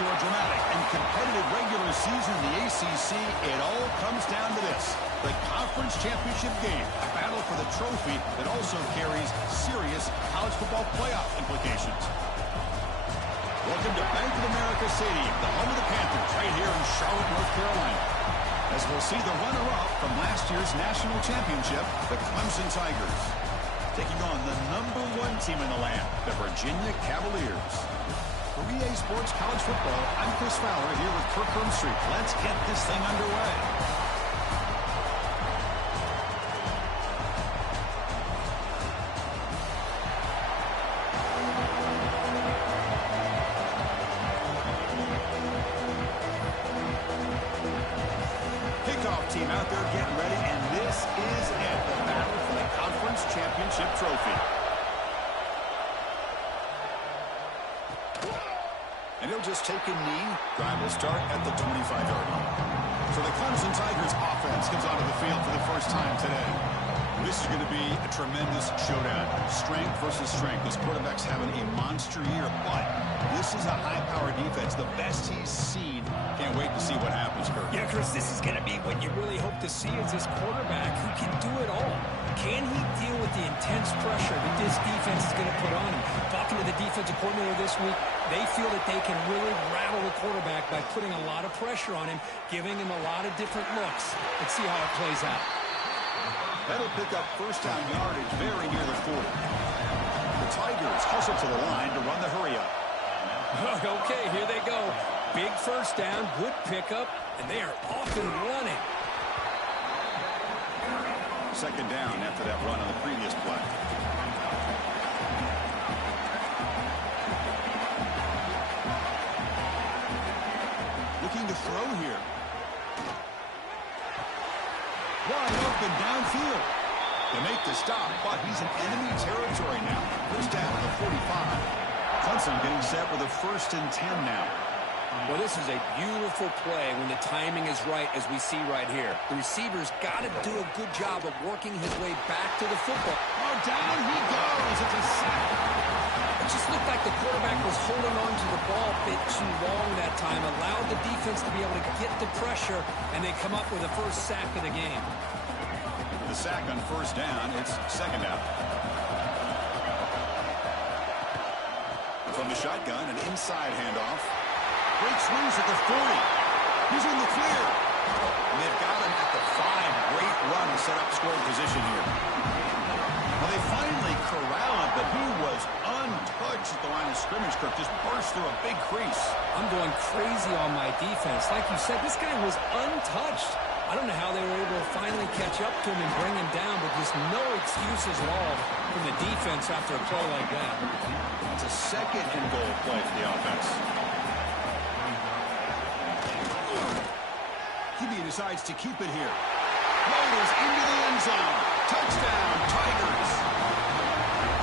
After a dramatic and competitive regular season in the ACC, it all comes down to this: the conference championship game, a battle for the trophy that also carries serious college football playoff implications. Welcome to Bank of America Stadium, the home of the Panthers, right here in Charlotte, North Carolina, as we'll see the runner-up from last year's national championship, the Clemson Tigers, taking on the #1 team in the land, the Virginia Cavaliers. For EA Sports College Football, I'm Chris Fowler here with Kirk Street. Let's get this thing underway. Kickoff team out there getting ready, and this is it, the battle for the conference championship trophy. And he'll just take a knee. Drive will start at the 25-yard line. So the Clemson Tigers offense comes onto the field for the first time today. This is going to be a tremendous showdown. Strength versus strength. This quarterback's having a monster year, but this is a high-powered defense, the best he's seen. Can't wait to see what happens, Kurt. Yeah, Chris, this is going to be what you really hope to see is this quarterback who can do it all. Can he deal with the intense pressure that this defense is going to put on him? Talking to the defensive coordinator this week, they feel that they can really rattle the quarterback by putting a lot of pressure on him, giving him a lot of different looks. Let's see how it plays out. That'll pick up first down yardage very near the 40. The Tigers hustle to the line to run the hurry-up. Okay, here they go. Big first down, good pickup, and they are off and running. Second down after that run on the previous play. Looking to throw here. Wide open downfield. They make the stop, but he's in enemy territory now. First down at the 45. Clemson getting set with a 1st and 10 now. Well, this is a beautiful play when the timing is right, as we see right here. The receiver's got to do a good job of working his way back to the football. Oh, down he goes. It's a sack. It just looked like the quarterback was holding on to the ball a bit too long that time, allowed the defense to be able to get the pressure, and they come up with the first sack of the game. The sack on first down, it's second down. From the shotgun, an inside handoff. Breaks loose at the 40. He's in the clear. And they've got him at the 5. Great run to set up scoring position here. Well, they finally corral him, but he was untouched at the line of scrimmage. Kirk just burst through a big crease. I'm going crazy on my defense. Like you said, this guy was untouched. I don't know how they were able to finally catch up to him and bring him down, but just no excuses at all from the defense after a play like that. It's a second and goal play for the offense. QB decides to keep it here. Rolls into the end zone. Touchdown, Tigers.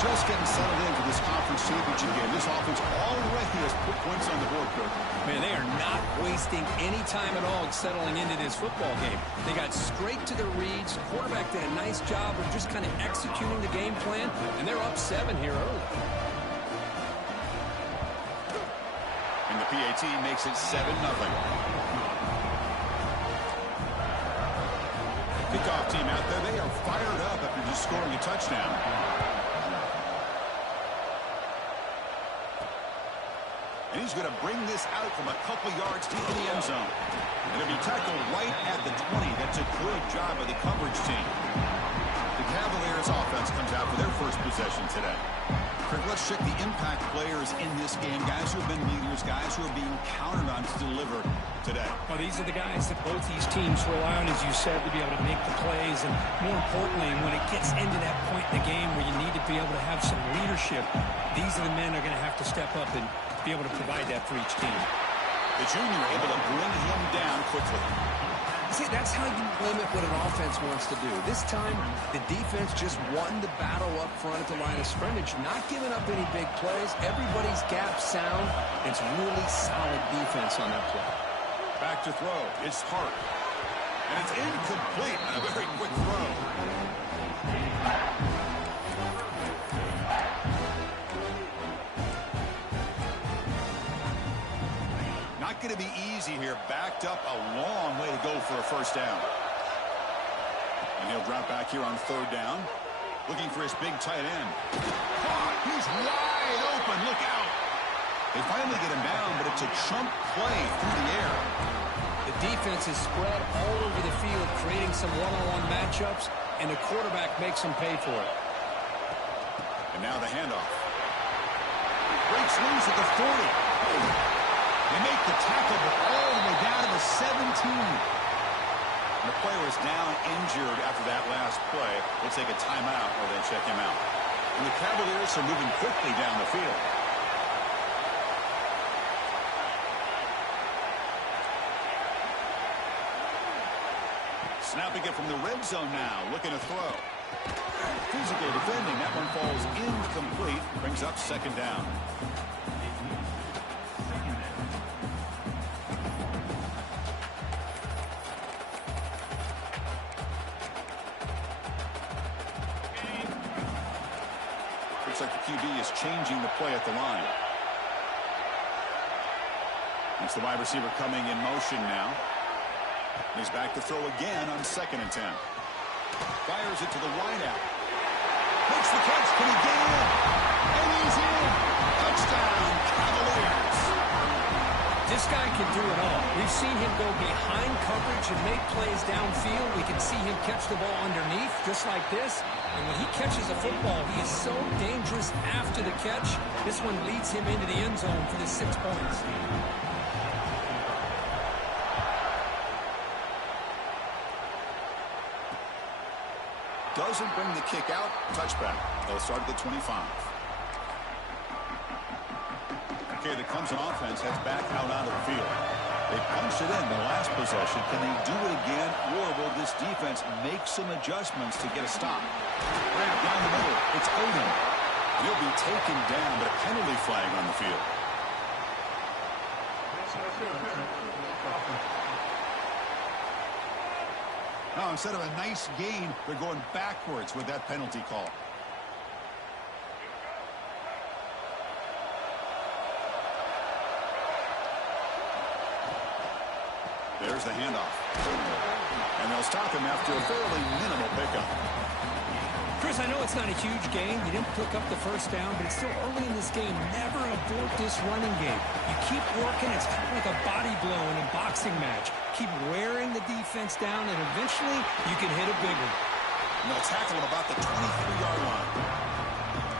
Just getting settled into this conference championship game. This offense already has put points on the board, Kirk. Man, they are not wasting any time at all settling into this football game. They got straight to the reads. Quarterback did a nice job of just kind of executing the game plan, and they're up 7 here early. And the PAT makes it 7-0. Kickoff team out there, they are fired up after just scoring a touchdown. And he's going to bring this out from a couple yards deep in the end zone. And it'll be tackled right at the 20. That's a good job of the coverage team. The Cavaliers offense comes out for their first possession today. Kirk, let's check the impact players in this game. Guys who have been leaders, guys who are being counted on to deliver today. Well, these are the guys that both these teams rely on, as you said, to be able to make the plays. And more importantly, when it gets into that point in the game where you need to be able to have some leadership, these are the men who are going to have to step up and be able to provide that for each team. The junior able to bring him down quickly. See, that's how you limit what an offense wants to do. This time, the defense just won the battle up front at the line of scrimmage, not giving up any big plays. Everybody's gap sound. It's really solid defense on that play. Back to throw. It's Hart. And it's incomplete. A very quick throw. not going to be easy here. Backed up a long way to go for a first down. And he'll drop back here on third down. Looking for his big tight end. He's wide open. Look out. They finally get him down, but it's a chunk play through the air. The defense is spread all over the field, creating some one-on-one matchups, and the quarterback makes them pay for it. And now the handoff. Breaks loose at the 40. They make the tackle, but all the way down to the 17. And the player is down injured after that last play. They take a timeout or they check him out. And the Cavaliers are moving quickly down the field. Snapping it from the red zone now, looking to throw. Physical defending, that one falls incomplete, brings up second down. Looks like the QB is changing the play at the line. It's the wide receiver coming in motion now. He's back to throw again on 2nd and 10. Fires it to the wideout. Makes the catch. Can he get in? And he's in. Touchdown, Cavaliers. This guy can do it all. We've seen him go behind coverage and make plays downfield. We can see him catch the ball underneath, just like this. And when he catches a football, he is so dangerous after the catch. This one leads him into the end zone for the 6 points. Doesn't bring the kick out. Touchback. They'll start at the 25. Okay, the Clemson offense heads back out onto the field. They punched it in the last possession. Can they do it again, or will this defense make some adjustments to get a stop? Right down the middle. It's Odom. He'll be taken down, but a penalty flag on the field. Now, instead of a nice gain, they're going backwards with that penalty call. There's the handoff. And they'll stop him after a fairly minimal pickup. Chris, I know it's not a huge gain. You didn't pick up the first down, but it's still early in this game. Never abort this running game. You keep working. It's kind of like a body blow in a boxing match. Keep wearing the defense down, and eventually you can hit a big one. And they'll tackle him about the 23-yard line.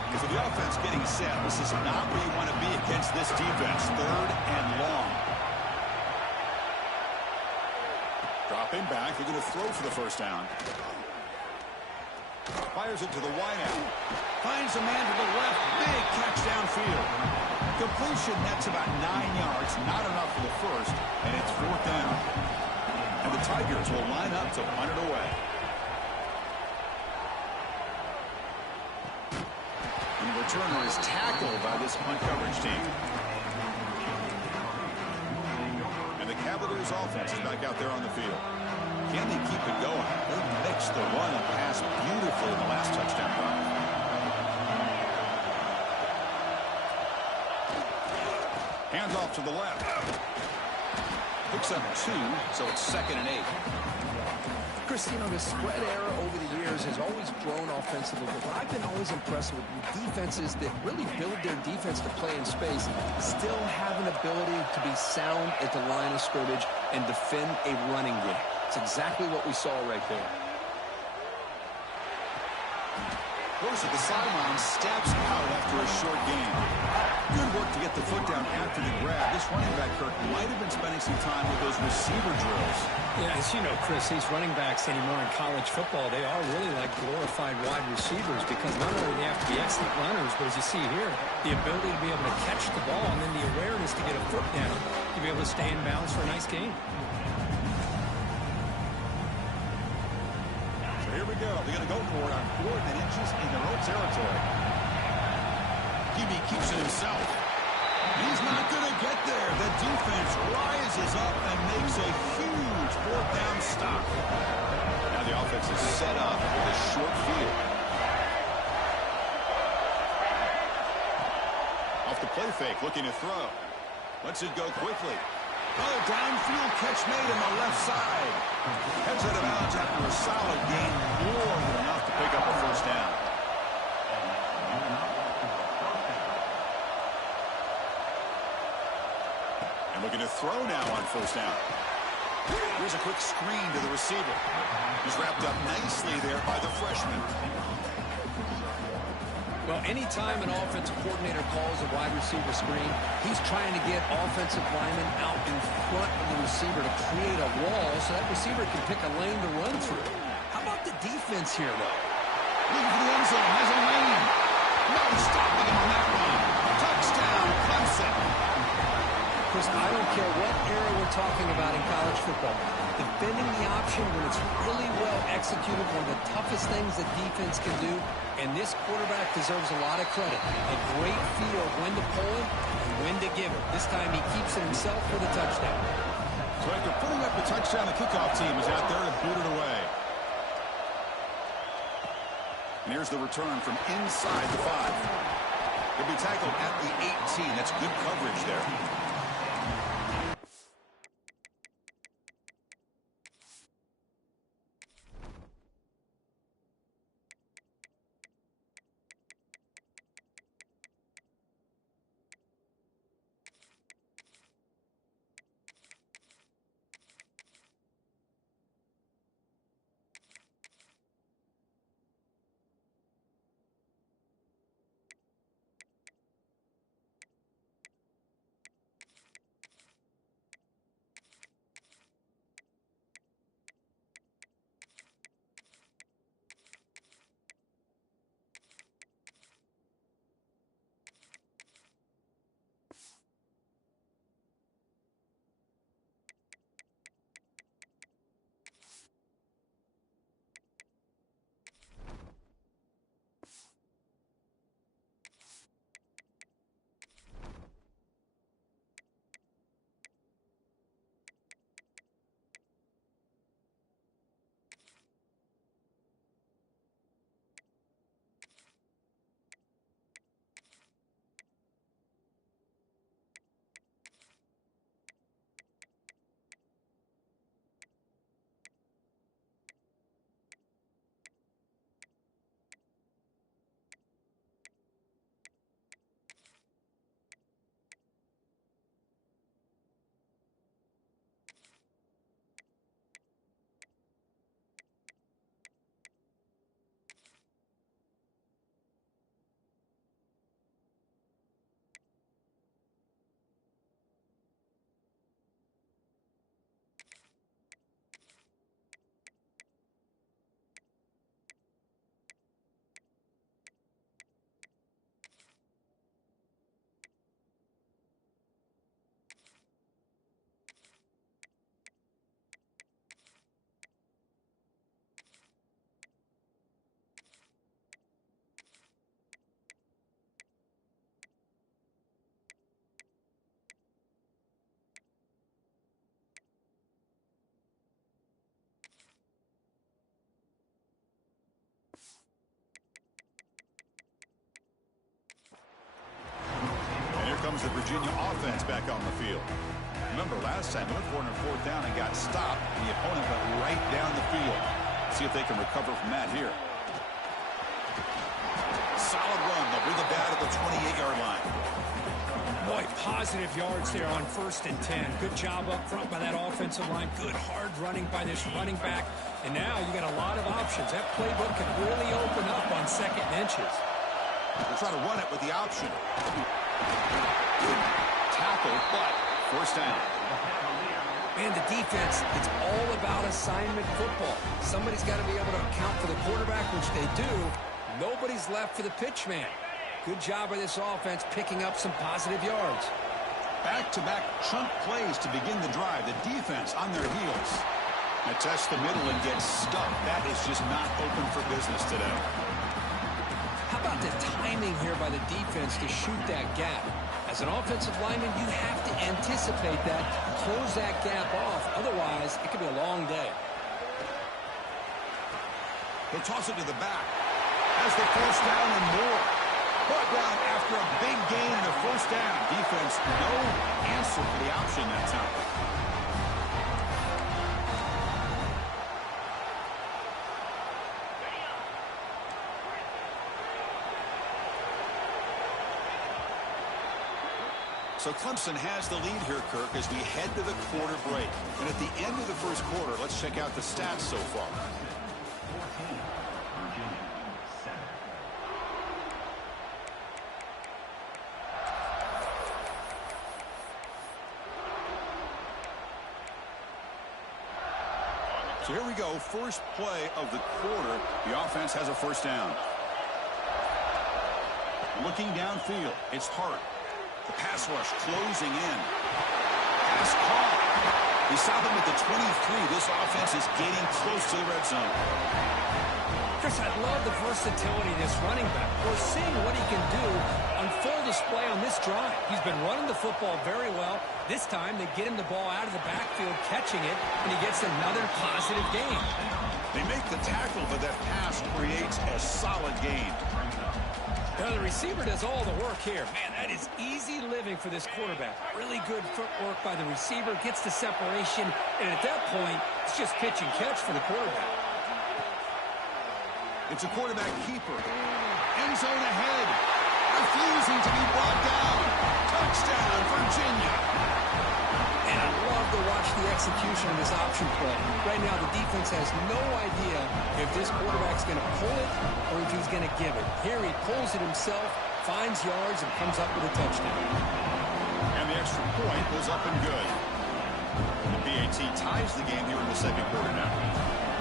Because for the offense getting set, this is not where you want to be against this defense. 3rd and long. Dropping back. They're going to throw for the first down. Fires it to the wideout. Finds a man to the left. Big catch downfield. Completion, that's about 9 yards. Not enough for the first, and it's 4th down. And the Tigers will line up to punt it away. And the returner is tackled by this punt coverage team. And the Cavaliers offense is back out there on the field. Can they keep it going? They mixed the run and pass beautifully in the last touchdown drive. Hands off to the left. Picks up 2, so it's 2nd and 8. Chris, you know, the spread era over the years has always grown offensively, but I've been always impressed with defenses that really build their defense to play in space, still have an ability to be sound at the line of scrimmage and defend a running game. It's exactly what we saw right there. Goes to the sideline, steps out after a short gain. Good work to get the foot down after the grab. This running back, Kirk, might have been spending some time with those receiver drills. Yeah, as you know, Chris, these running backs anymore in college football, they are really like glorified wide receivers because not only do they have to be excellent runners, but as you see here, the ability to be able to catch the ball and then the awareness to get a foot down to be able to stay in bounds for a nice gain. So here we go. They're going to go for it on 4th and inches in their own territory. QB keeps it himself. He's not going to get there. The defense rises up and makes a huge 4th down stop. Now the offense is set up with a short field. Off the play fake, looking to throw. Lets it go quickly. Oh, downfield catch made on the left side. Heads out of bounds after a solid gain, more than enough to pick up a first down. And looking to throw now on first down. Here's a quick screen to the receiver. He's wrapped up nicely there by the freshman. Well, anytime an offensive coordinator calls a wide receiver screen, he's trying to get offensive linemen out in front of the receiver to create a wall so that receiver can pick a lane to run through. How about the defense here, though? Looking for the end zone, has a lane. No stopping him on that one. Touchdown, Clemson. Chris, I don't care what era we're talking about in college football. Defending the option when it's really well executed, one of the toughest things that defense can do, and this quarterback deserves a lot of credit. A great feel of when to pull it and when to give it. This time he keeps it himself for the touchdown. So after putting up the touchdown, the kickoff team is out there to boot it away. And here's the return from inside the 5. He'll be tackled at the 18. That's good coverage there. Comes the Virginia offense back on the field. Remember last time, they went for it on fourth down and got stopped. The opponent went right down the field. See if they can recover from that here. Solid run. They'll bring it down to the 28-yard line. Boy, positive yards there on 1st and 10. Good job up front by that offensive line. Good hard running by this running back. And now you got a lot of options. That playbook can really open up on 2nd and inches. They'll try to run it with the option. Tackle, but first down. Man, the defense, it's all about assignment football. Somebody's got to be able to account for the quarterback, which they do. Nobody's left for the pitch man. Good job by this offense picking up some positive yards. Back-to-back chunk plays to begin the drive. The defense on their heels. They test the middle and get stuck. That is just not open for business today. How about the timing here by the defense to shoot that gap? As an offensive lineman, you have to anticipate that, close that gap off. Otherwise, it could be a long day. They'll toss it to the back. Has the first down and more. Brought down after a big gain, the first down. Defense, no answer for the option that time. So Clemson has the lead here, Kirk, as we head to the quarter break. And at the end of the first quarter, let's check out the stats so far. So here we go, first play of the quarter. The offense has a first down. Looking downfield, it's Hart. The pass rush closing in. Pass caught. He saw them at the 23. This offense is getting close to the red zone. Chris, I love the versatility of this running back. We're seeing what he can do on full display on this drive. He's been running the football very well. This time, they get him the ball out of the backfield, catching it, and he gets another positive gain. They make the tackle, but that pass creates a solid gain. Now the receiver does all the work here. Man, that is easy living for this quarterback. Really good footwork by the receiver, gets the separation, and at that point, it's just pitch and catch for the quarterback. It's a quarterback keeper. End zone ahead. Refusing to be brought down. Touchdown, Virginia. And I love to watch the execution of this option play. Right now, the defense has no idea if this quarterback's going to pull it or if he's going to give it. Here he pulls it himself, finds yards, and comes up with a touchdown. And the extra point goes up and good. The PAT ties the game here in the second quarter now.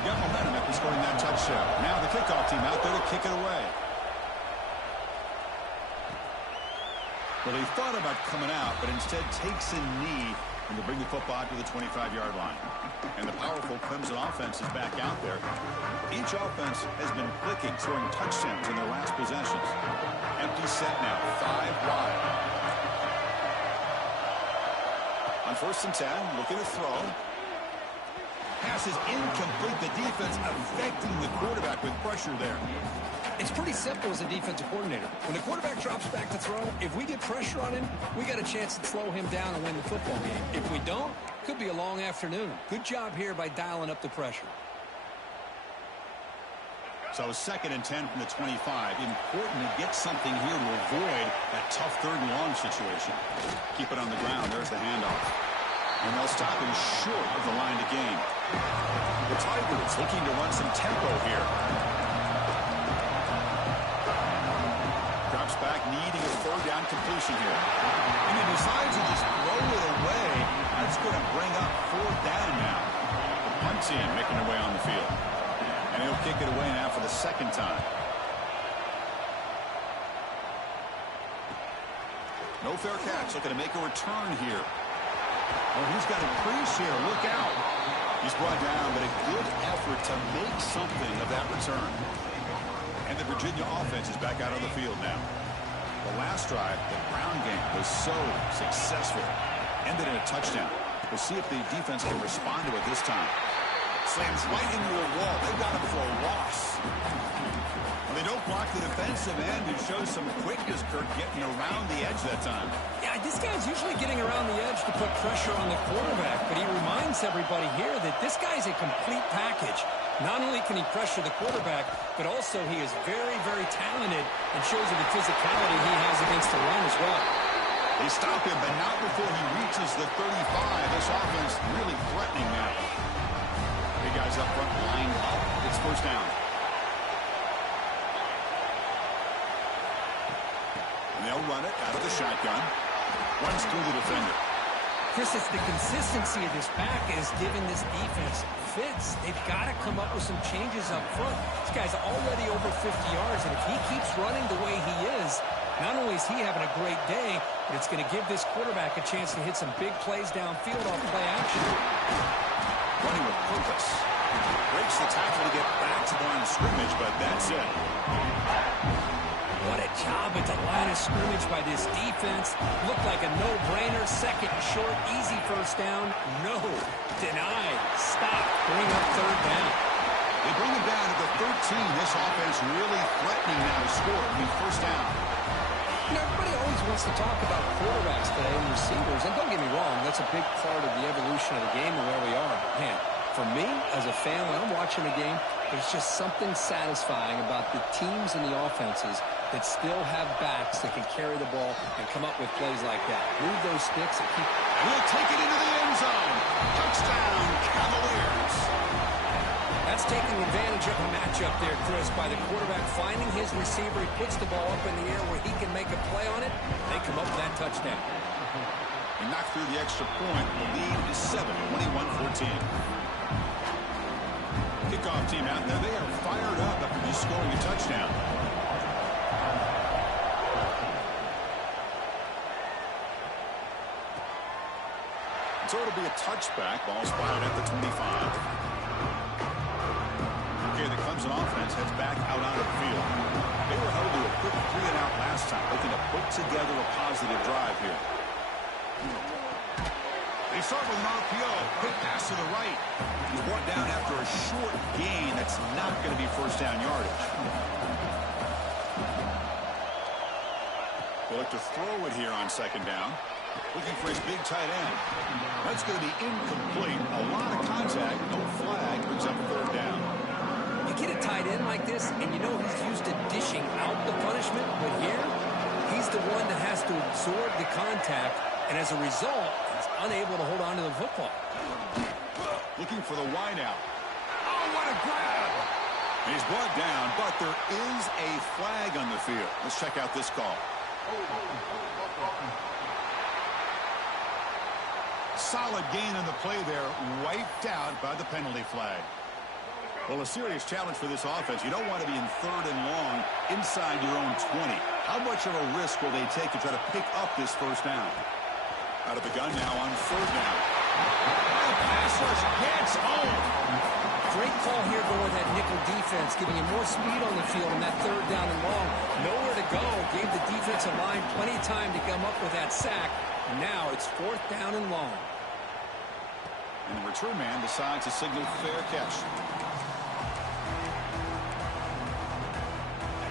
Got momentum after scoring that touchdown. Now the kickoff team out there to kick it away. Well, they thought about coming out, but instead takes a knee and to bring the football to the 25-yard line. And the powerful Clemson offense is back out there. Each offense has been clicking, scoring touchdowns in their last possessions. Empty set now, 5 wide. On 1st and 10, looking to throw. Pass is incomplete. The defense affecting the quarterback with pressure there. It's pretty simple as a defensive coordinator. When the quarterback drops back to throw, if we get pressure on him, we got a chance to slow him down and win the football game. If we don't, could be a long afternoon. Good job here by dialing up the pressure. So 2nd and 10 from the 25. Important to get something here to avoid that tough 3rd and long situation. Keep it on the ground. There's the handoff. And they'll stop him short of the line to gain. The Tigers looking to run some tempo here. Drops back, needing a 3rd down completion here. And he decides to just throw it away. That's going to bring up 4th down now. The punt team making their way on the field. And he'll kick it away now for the 2nd time. No fair catch. Looking to make a return here. Oh, he's got a crease here. Look out. He's brought down, but a good effort to make something of that return. And the Virginia offense is back out on the field now. The last drive, the ground game, was so successful. Ended in a touchdown. We'll see if the defense can respond to it this time. Slams right into a wall. They've got him for a loss. They don't block the defensive end, who shows some quickness, Kirk, getting around the edge that time. Yeah, this guy's usually getting around the edge to put pressure on the quarterback, but he reminds everybody here that this guy's a complete package. Not only can he pressure the quarterback, but also he is very, very talented and shows you the physicality he has against the run as well. They stop him, but not before he reaches the 35. This offense really threatening now. Big guys up front, lined up. It's 1st down. They'll run it out of the shotgun. Runs through the defender. Chris, it's the consistency of this back is giving this defense fits. They've got to come up with some changes up front. This guy's already over 50 yards, and if he keeps running the way he is, not only is he having a great day, but it's going to give this quarterback a chance to hit some big plays downfield off play action. Running with purpose. Breaks the tackle to get back to the line of scrimmage, but that's it. What a job at the line of scrimmage by this defense. Looked like a no-brainer. 2nd and short, easy 1st down. No. Denied. Stop. Bring up 3rd down. They bring him down at the 13. This offense really threatening now to score. 1st down. You know, everybody always wants to talk about quarterbacks today and receivers. And don't get me wrong, that's a big part of the evolution of the game and where we are. Man, for me, as a fan, when I'm watching the game, there's just something satisfying about the teams and the offenses that still have backs that can carry the ball and come up with plays like that. Move those sticks and keep... We'll take it into the end zone. Touchdown, Cavaliers. That's taking advantage of a matchup there, Chris, by the quarterback finding his receiver. He puts the ball up in the air where he can make a play on it. They come up with that touchdown. He knocked through the extra point. The lead is 7, 21-14. Kickoff team out there. They are fired up after just scoring a touchdown. So it'll be a touchback. Ball spotted at the 25. Okay, the Clemson offense heads back out onto the field. They were held to a quick 3-and-out last time, looking to put together a positive drive here. They start with an RPO. Quick pass to the right. He's brought down after a short gain. That's not going to be first down yardage. They'll look to throw it here on second down. Looking for his big tight end. That's going to be incomplete. A lot of contact. No flag. Brings up third down. You get a tight end like this, and you know he's used to dishing out the punishment, but here, he's the one that has to absorb the contact, and as a result, he's unable to hold on to the football. Looking for the wideout. Oh, what a grab! He's brought down, but there is a flag on the field. Let's check out this call. Solid gain on the play there, wiped out by the penalty flag. Well, a serious challenge for this offense. You don't want to be in 3rd and long inside your own 20. How much of a risk will they take to try to pick up this first down? Out of the gun now on 3rd down. Pass rush gets home. Great call here going with that nickel defense, giving him more speed on the field on that 3rd down and long. Nowhere to go. Gave the defensive line plenty of time to come up with that sack. Now it's 4th down and long. And the return man decides to signal fair catch.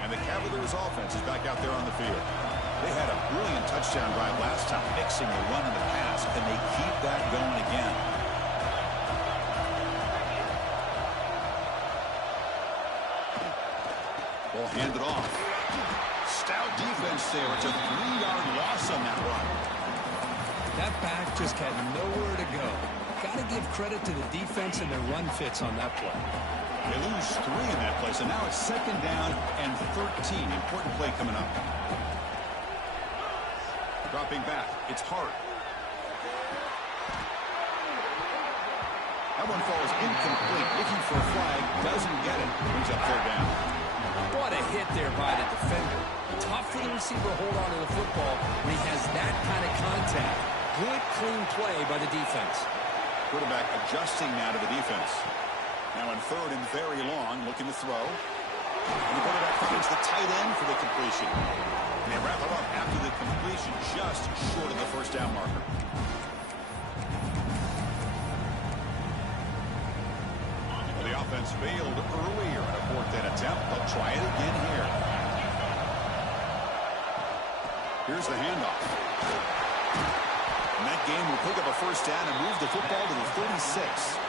And the Cavaliers offense is back out there on the field. They had a brilliant touchdown drive last time, mixing the run and the pass. Can they keep that going again? Ball handed off. Stout defense there. It's a 3-yard loss on that run. That back just had nowhere to go. Got to give credit to the defense and their run fits on that play. They lose 3 in that play, so now it's 2nd down and 13. Important play coming up. Dropping back. It's Hart. That one falls incomplete. Looking for a flag. Doesn't get it. Brings up 3rd down. What a hit there by the defender. Tough for the receiver to hold on to the football when he has that kind of contact. Good, clean play by the defense. Quarterback adjusting now to the defense. Now in 3rd and very long, looking to throw. And the quarterback finds the tight end for the completion. And they wrap it up after the completion, just short of the first down marker. Well, the offense failed earlier in a 4th down attempt. They'll try it again here. Here's the handoff. And that game will pick up a first down and move the football to the 36.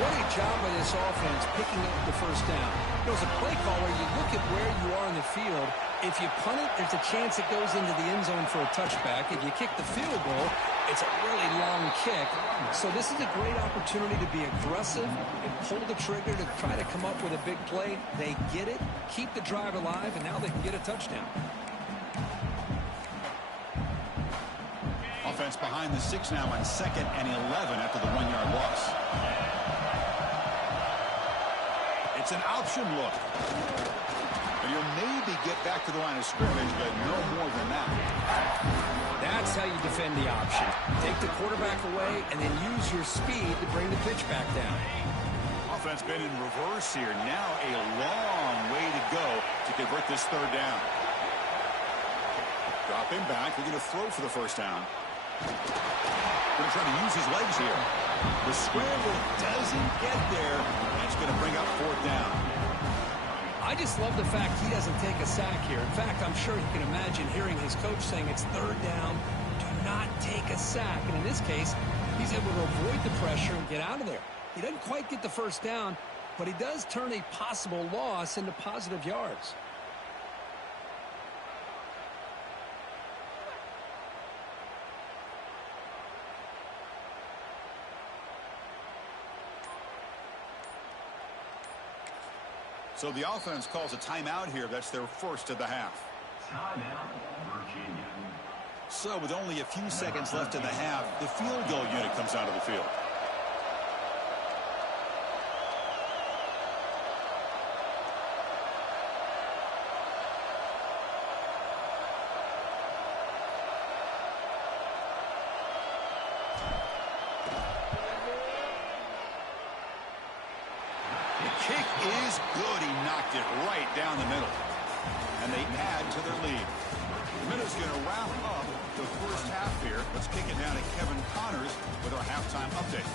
What a job by this offense picking up the first down. As a play caller, you look at where you are in the field. If you punt it, there's a chance it goes into the end zone for a touchback. If you kick the field goal, it's a really long kick. So this is a great opportunity to be aggressive and pull the trigger to try to come up with a big play. They get it, keep the drive alive, and now they can get a touchdown. Offense behind the 6 now on 2nd and 11 after the 1-yard loss. It's an option look. And you'll maybe get back to the line of scrimmage, but no more than that. That's how you defend the option. Take the quarterback away and then use your speed to bring the pitch back down. Offense been in reverse here. Now a long way to go to convert this 3rd down. Dropping back. We're going to throw for the first down. Going to try to use his legs here. The scramble doesn't get there. And it's going to bring up 4th down. I just love the fact he doesn't take a sack here. In fact, I'm sure he can imagine hearing his coach saying it's 3rd down. Do not take a sack. And in this case, he's able to avoid the pressure and get out of there. He doesn't quite get the first down, but he does turn a possible loss into positive yards. So the offense calls a timeout here. That's their first of the half. So with only a few seconds left in the half, the field goal unit comes out of the field. Kick is good. He knocked it right down the middle. And they add to their lead. The minute's going to wrap up the first half here. Let's kick it down to Kevin Connors with our halftime update.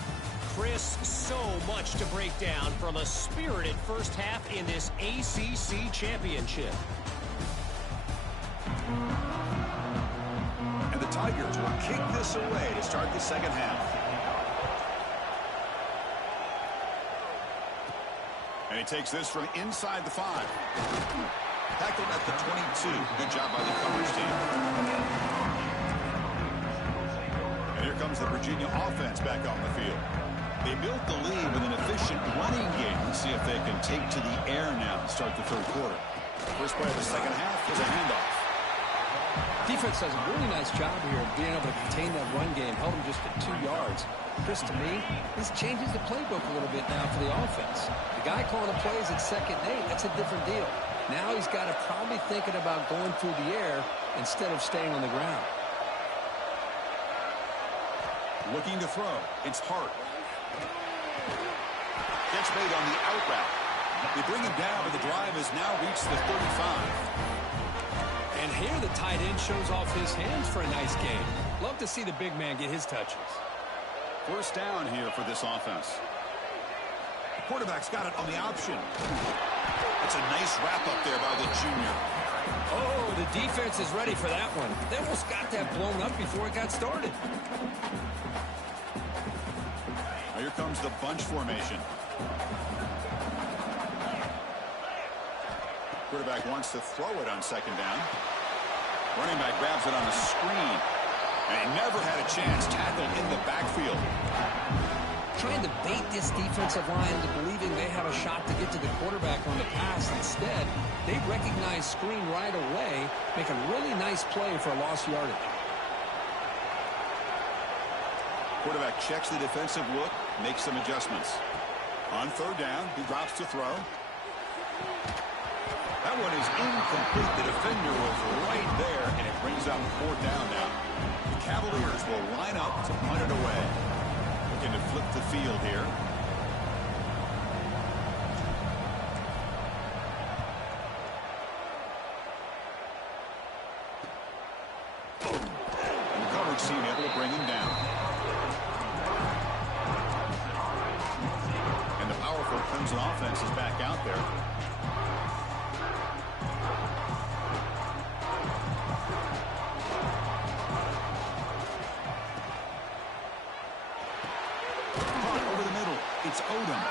Chris, so much to break down from a spirited first half in this ACC championship. And the Tigers will kick this away to start the second half. And he takes this from inside the 5. Tackled at the 22. Good job by the coverage team. And here comes the Virginia offense back on the field. They built the lead with an efficient running game. Let's see if they can take to the air now and start the third quarter. First play of the second half is a handoff. Defense does a really nice job here of being able to contain that run game. Held them just at 2 yards. Chris, to me, this changes the playbook a little bit now for the offense. The guy calling the plays at 2nd and 8, that's a different deal. Now he's got to probably thinking about going through the air instead of staying on the ground. Looking to throw. It's Hart. Catch made on the out route. They bring him down, but the drive has now reached the 35. And here the tight end shows off his hands for a nice game. Love to see the big man get his touches. First down here for this offense. The quarterback's got it on the option. It's a nice wrap up there by the junior. Oh, the defense is ready for that one. They almost got that blown up before it got started. Now here comes the bunch formation. Quarterback wants to throw it on 2nd down. Running back grabs it on the screen. And he never had a chance. Tackled in the backfield. Trying to bait this defensive line into believing they have a shot to get to the quarterback on the pass. Instead, they recognize screen right away, make a really nice play for a lost yardage. Quarterback checks the defensive look, makes some adjustments. On 3rd down, he drops to throw. That one is incomplete. The defender was right there, and it brings up 4th down now. The Cavaliers will line up to punt it away. Looking to flip the field here. And the coverage team able to bring him down. And the powerful Clemson offense is back out there. It's Odom.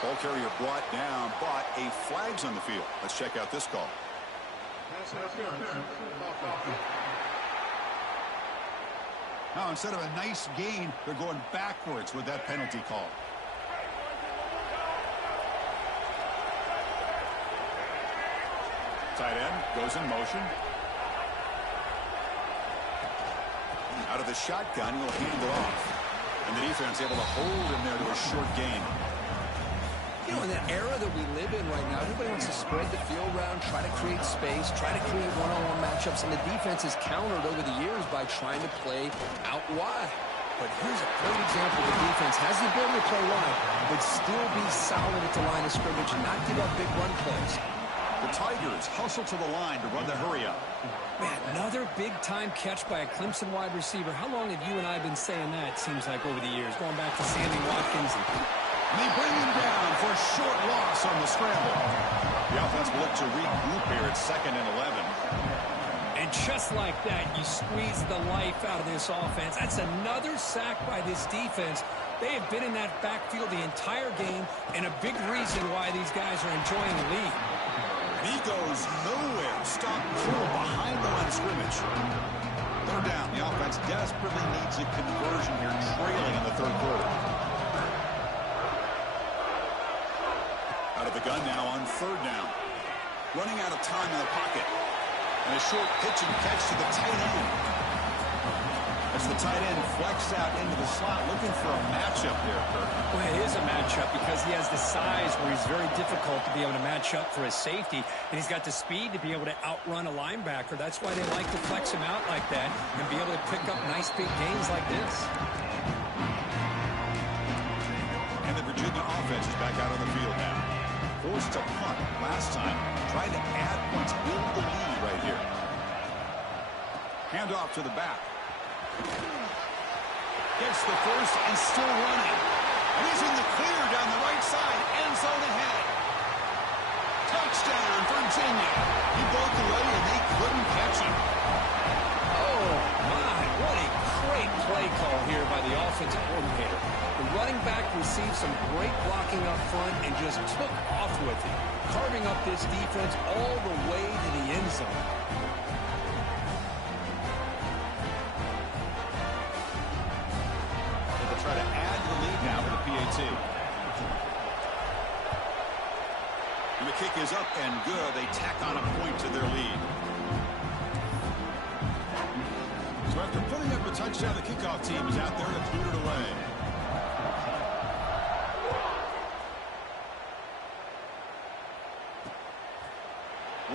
Ball carrier brought down, but a flag's on the field. Let's check out this call. Now, instead of a nice gain, they're going backwards with that penalty call. Tight end goes in motion. Out of the shotgun, he'll hand it off. And the defense able to hold him there to a short gain. You know, in the era that we live in right now, everybody wants to spread the field around, try to create space, try to create one-on-one matchups, and the defense is countered over the years by trying to play out wide. But here's a great example. The defense has the ability to play wide, but still be solid at the line of scrimmage and not give up big run plays. The Tigers hustle to the line to run the hurry-up. Man, another big-time catch by a Clemson wide receiver. How long have you and I been saying that, it seems like, over the years, going back to Sammy Watkins? And they bring him down for a short loss on the scramble. The offense will look to regroup here at 2nd and 11. And just like that, you squeeze the life out of this offense. That's another sack by this defense. They have been in that backfield the entire game, and a big reason why these guys are enjoying the lead. He goes nowhere. Stop cool behind the line of scrimmage. 3rd down. The offense desperately needs a conversion here, trailing in the 3rd quarter. Out of the the gun now on third down. Running out of time in the pocket. And a short pitch and catch to the tight end. As the tight end flexed out into the slot, looking for a matchup there, Kirk. Well, it is a matchup because he has the size where he's very difficult to be able to match up for his safety, and he's got the speed to be able to outrun a linebacker. That's why they like to flex him out like that and be able to pick up nice big gains like this. And the Virginia offense is back out on the field now. Forced to punt last time, trying to add points, build the lead right here. Hand off to the back. Gets the first and still running. And he's in the clear down the right side. End zone ahead. Touchdown, Virginia. He broke away and they couldn't catch him. Oh, my. What a great play call here by the offensive coordinator. The running back received some great blocking up front and just took off with it, carving up this defense all the way to the end zone. Try to add to the lead now with the PAT. And the kick is up and good. They tack on a point to their lead. So after putting up a touchdown, the kickoff team is out there to boot it away.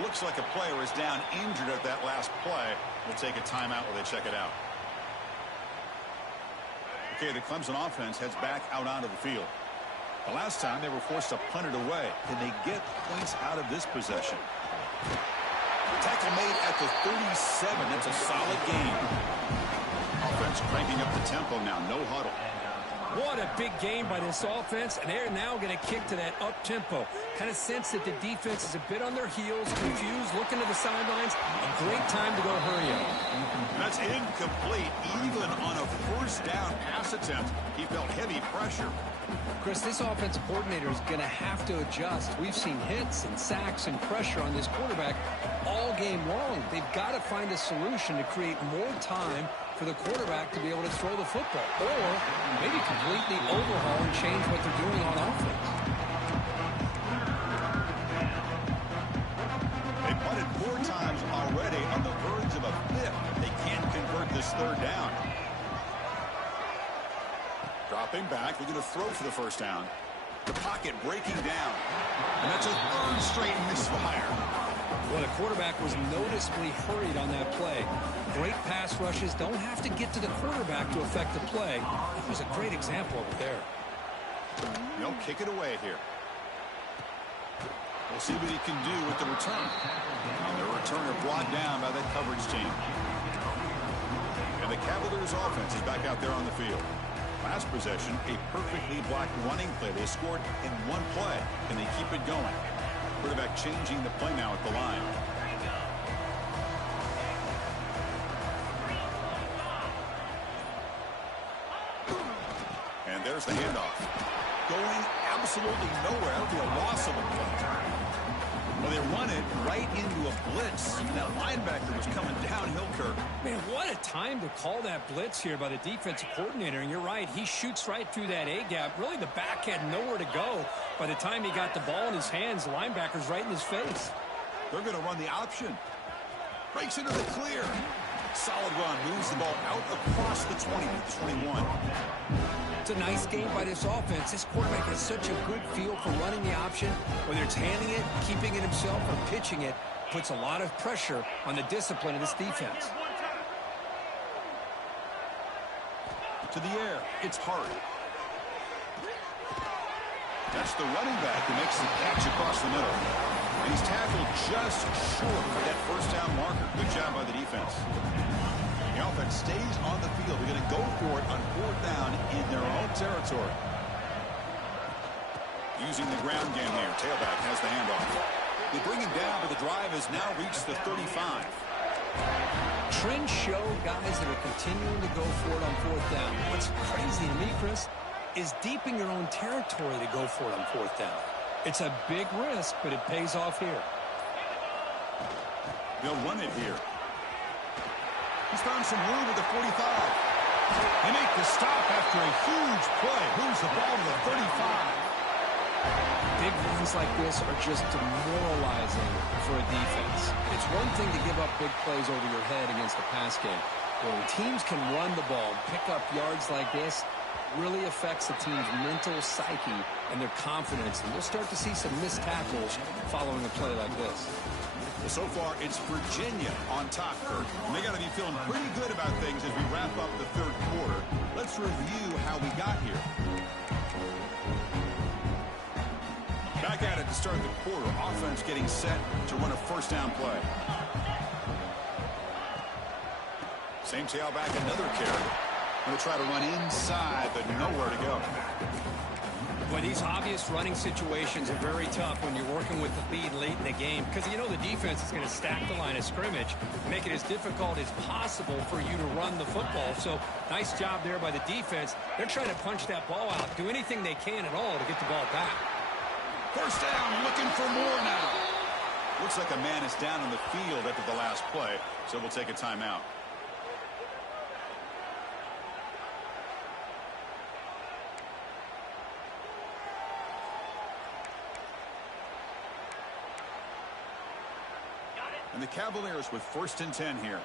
Looks like a player is down injured at that last play. We'll take a timeout while they check it out. Okay, the Clemson offense heads back out onto the field. The last time they were forced to punt it away. Can they get points out of this possession? Tackle made at the 37. That's a solid gain. Offense cranking up the tempo now. No huddle. What a big game by this offense, and they're now going to kick to that up-tempo. Kind of sense that the defense is a bit on their heels, confused, looking to the sidelines. A great time to go hurry up. That's incomplete. Even on a first down pass attempt, he felt heavy pressure. Chris, this offensive coordinator is going to have to adjust. We've seen hits and sacks and pressure on this quarterback all game long. They've got to find a solution to create more time for the quarterback to be able to throw the football, or maybe completely overhaul and change what they're doing on offense. They punted 4 times already on the verge of a fifth. They can't convert this third down. Dropping back, they're going to throw for the first down. The pocket breaking down. And that's a third straight misfire. Well, the quarterback was noticeably hurried on that play. Great pass rushes don't have to get to the quarterback to affect the play. That was a great example of it there. They'll kick it away here. We'll see what he can do with the return. And the returner brought down by that coverage team. And the Cavaliers offense is back out there on the field. Last possession, a perfectly blocked running play. They scored in one play. Can they keep it going? Quarterback changing the play now at the line. And there's the handoff. Going absolutely nowhere. That'll be a loss of a play. Well, they run it right into a blitz. And that linebacker was coming downhill, Kirk. Man, what a time to call that blitz here by the defensive coordinator. And you're right, he shoots right through that A-gap. Really, the back had nowhere to go. By the time he got the ball in his hands, the linebacker's right in his face. They're going to run the option. Breaks into the clear. Solid run. Moves the ball out across the 20 to the 21. It's a nice game by this offense. This quarterback has such a good feel for running the option. Whether it's handing it, keeping it himself, or pitching it, puts a lot of pressure on the discipline of this defense. To the air. It's hard. That's the running back who makes the catch across the middle. And he's tackled just short of that first down marker. Good job by the defense. The offense stays on the field. They're going to go for it on 4th down in their own territory. Using the ground game here. Tailback has the handoff. They bring him down, but the drive has now reached the 35. Trends show guys that are continuing to go for it on 4th down. What's crazy to me, Chris, is deep in your own territory to go for it on 4th down. It's a big risk, but it pays off here. They'll run it here. He's found some room at the 45. They make the stop after a huge play. Moves the ball to the 35. Big runs like this are just demoralizing for a defense. It's one thing to give up big plays over your head against a pass game. When teams can run the ball and pick up yards like this, really affects the team's mental psyche and their confidence. And you'll start to see some missed tackles following a play like this. Well, so far, it's Virginia on top, Kurt. And they got to be feeling pretty good about things as we wrap up the third quarter. Let's review how we got here. Back at it to start the quarter. Offense getting set to run a first down play. Same tailback, another carry. Going to try to run inside, but nowhere to go. Boy, these obvious running situations are very tough when you're working with the lead late in the game, because you know the defense is going to stack the line of scrimmage, make it as difficult as possible for you to run the football. So nice job there by the defense. They're trying to punch that ball out, do anything they can at all to get the ball back. First down, looking for more now. Looks like a man is down in the field after the last play, so we'll take a timeout. And the Cavaliers with 1st and 10 here.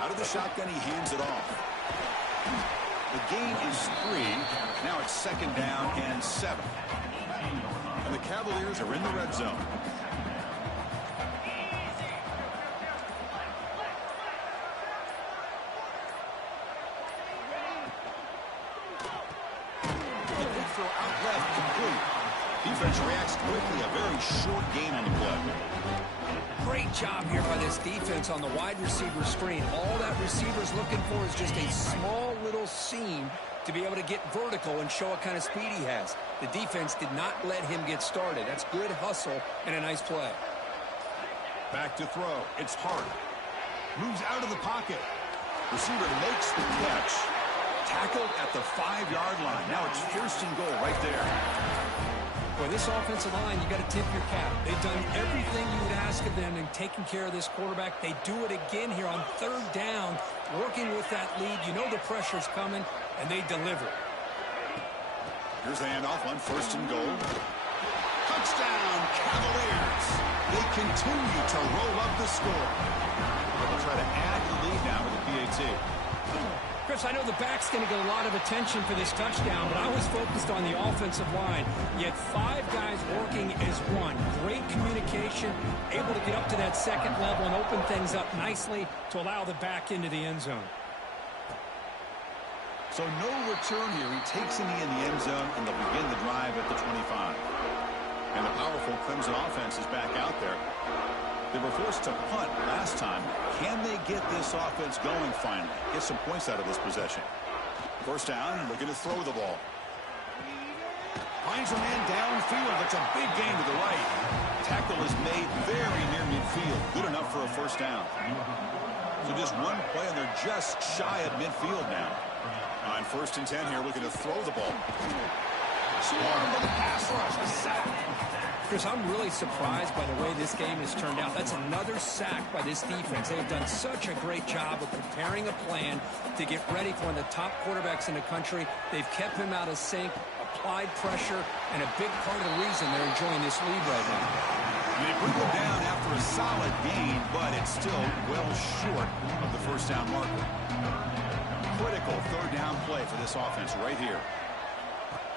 Out of the shotgun, he hands it off. The gain is 3. Now it's 2nd down and 7. And the Cavaliers are in the red zone. The big throw out left, complete. Defense reacts quickly. A very short gain on the play. Great job here by this defense on the wide receiver screen. All that receiver's looking for is just a small little seam to be able to get vertical and show what kind of speed he has. The defense did not let him get started. That's good hustle and a nice play. Back to throw. It's Hart. Moves out of the pocket. Receiver makes the catch. Tackled at the 5-yard line. Now it's 1st and goal right there. Boy, this offensive line, you got to tip your cap. They've done everything you would ask of them in taking care of this quarterback. They do it again here on 3rd down, working with that lead. You know the pressure's coming, and they deliver. Here's the handoff on 1st and goal. Touchdown, Cavaliers. They continue to roll up the score. They'll try to add the lead now with the PAT. Chris, I know the back's going to get a lot of attention for this touchdown, but I was focused on the offensive line. You had 5 guys working as one. Great communication, able to get up to that 2nd level and open things up nicely to allow the back into the end zone. So no return here. He takes in the end zone, and they'll begin the drive at the 25. And the powerful Clemson offense is back out there. They were forced to punt last time. Can they get this offense going finally? Get some points out of this possession. 1st down, and looking to throw the ball. Finds a man downfield. It's a big gain to the right. Tackle is made very near midfield. Good enough for a 1st down. So just one play, and they're just shy of midfield now. On 1st and 10 here, looking to throw the ball. Swarmed by the pass rush. A sack. Chris, I'm really surprised by the way this game has turned out. That's another sack by this defense. They've done such a great job of preparing a plan to get ready for one of the top quarterbacks in the country. They've kept him out of sync, applied pressure, and a big part of the reason they're enjoying this lead right now. They bring them down after a solid gain, but it's still well short of the 1st down marker. Critical 3rd down play for this offense right here.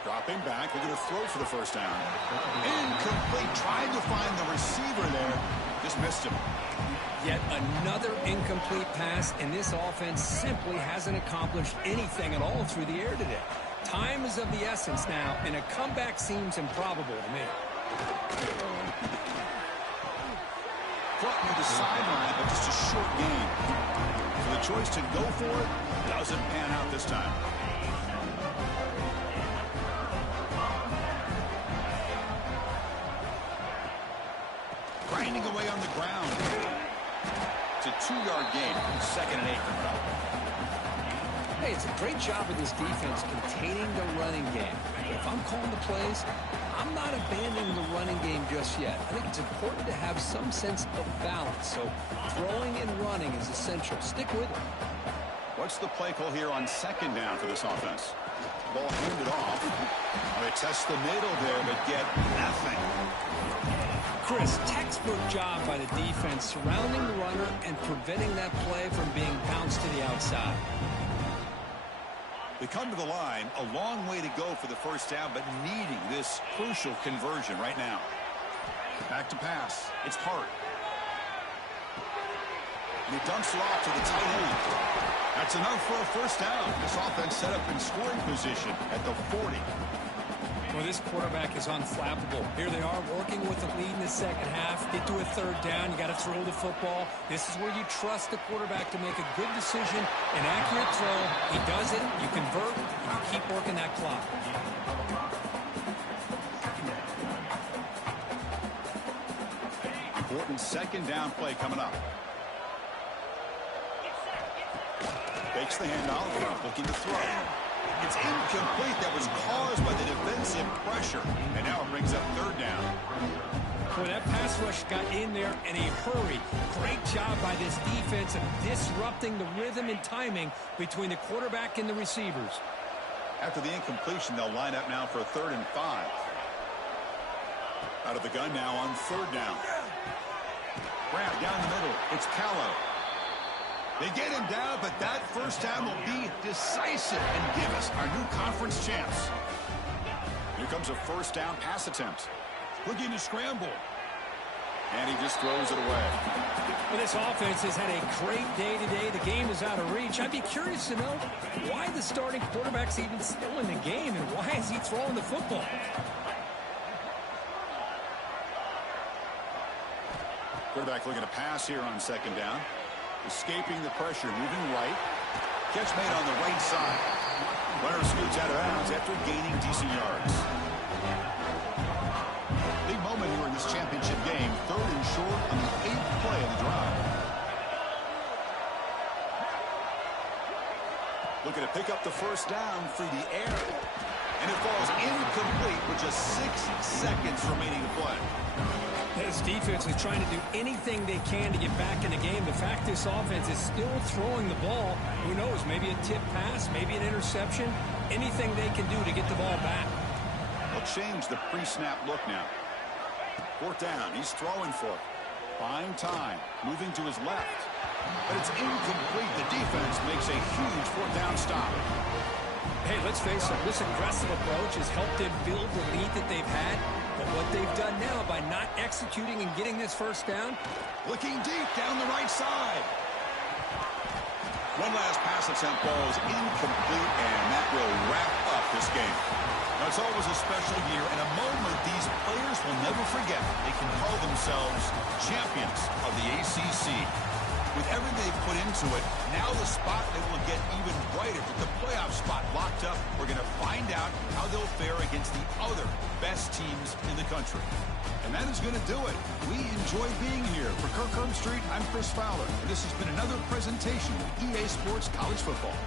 Dropping back, they're going to throw for the 1st down. Incomplete, trying to find the receiver there. Just missed him. Yet another incomplete pass, and this offense simply hasn't accomplished anything at all through the air today. Time is of the essence now, and a comeback seems improbable to me. Caught near the sideline, but just a short gain. So the choice to go for it doesn't pan out this time. Grinding away on the ground. It's a 2-yard gain. 2nd and 8. Hey, it's a great job of this defense containing the running game. If I'm calling the plays, I'm not abandoning the running game just yet. I think it's important to have some sense of balance. So throwing and running is essential. Stick with it. What's the play call here on second down for this offense? Ball handed off. They test the middle there, but get nothing. Chris, textbook job by the defense surrounding the runner and preventing that play from being bounced to the outside. They come to the line, a long way to go for the first down, but needing this crucial conversion right now. Back to pass. It's Hart. And he dumps it off to the tight end. That's enough for a first down. This offense set up in scoring position at the 40. Well, this quarterback is unflappable. Here they are working with the lead in the second half. Get to a third down. You got to throw the football. This is where you trust the quarterback to make a good decision, an accurate throw. He does it. You convert. You keep working that clock. Important second down play coming up. Fakes the handoff, looking to throw. It's incomplete. That was caused by the defensive pressure. And now it brings up third down. Boy, that pass rush got in there in a hurry. Great job by this defense of disrupting the rhythm and timing between the quarterback and the receivers. After the incompletion, they'll line up now for a 3rd and 5. Out of the gun now on 3rd down. Grab down the middle. It's Callow. They get him down, but that first down will be decisive and give us our new conference champs. Here comes a first down pass attempt. Looking to scramble. And he just throws it away. Well, this offense has had a great day today. The game is out of reach. I'd be curious to know why the starting quarterback's even still in the game and why is he throwing the football? Quarterback looking to pass here on second down. Escaping the pressure, moving right. Catch made on the right side. Runner scoots out of bounds after gaining decent yards. Big moment here in this championship game. 3rd and short on the 8th play of the drive. Looking to pick up the first down through the air. And it falls incomplete with just 6 seconds remaining to play. This defense is trying to do anything they can to get back in the game. The fact this offense is still throwing the ball, who knows, maybe a tip pass, maybe an interception, anything they can do to get the ball back. They'll change the pre-snap look now. 4th down, he's throwing for it. Buying time, moving to his left. But it's incomplete. The defense makes a huge 4th down stop. Hey, let's face it, this aggressive approach has helped them build the lead that they've had. But what they've done now by not executing and getting this first down. Looking deep down the right side. One last pass attempt, ball is incomplete, and that will wrap up this game. Now, it's always a special year and a moment these players will never forget. They can call themselves champions of the ACC. With everything they've put into it, now the spotlight will get even brighter with the playoff spot locked up. We're going to find out how they'll fare against the other best teams in the country. And that is going to do it. We enjoy being here. For Kirk Street, I'm Chris Fowler. And this has been another presentation of EA Sports College Football.